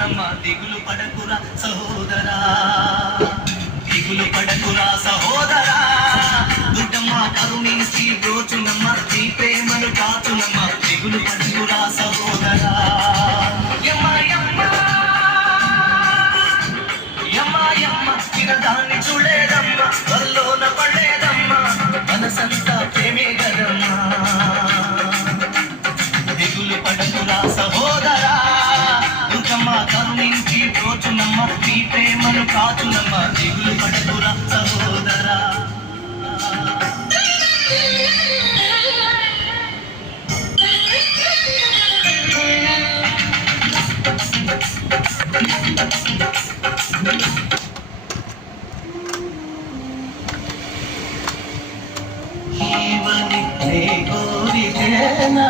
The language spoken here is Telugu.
కాచునమ్మ దిగులు పడకురా సహోదరా దిగులు పడకురా సహోదరా దుర్గమ్మ కరుణించి బ్రోచునమ్మ నీ ప్రేమను కాచునమ్మ దిగులు పడకురా సహోదరా దాన్ని చూడేదమ్మా వల్లోన పడేదమ్మా మనసంతా ప్రేమే గదమ్మా దిగులు పడకురా సహోదరా దుర్గమ్మ కరుణించి బ్రోచునమ్మ నీ ప్రేమను కాచునమ్మ దిగులు పడకురా సహోదరా జీవని కోరితే నా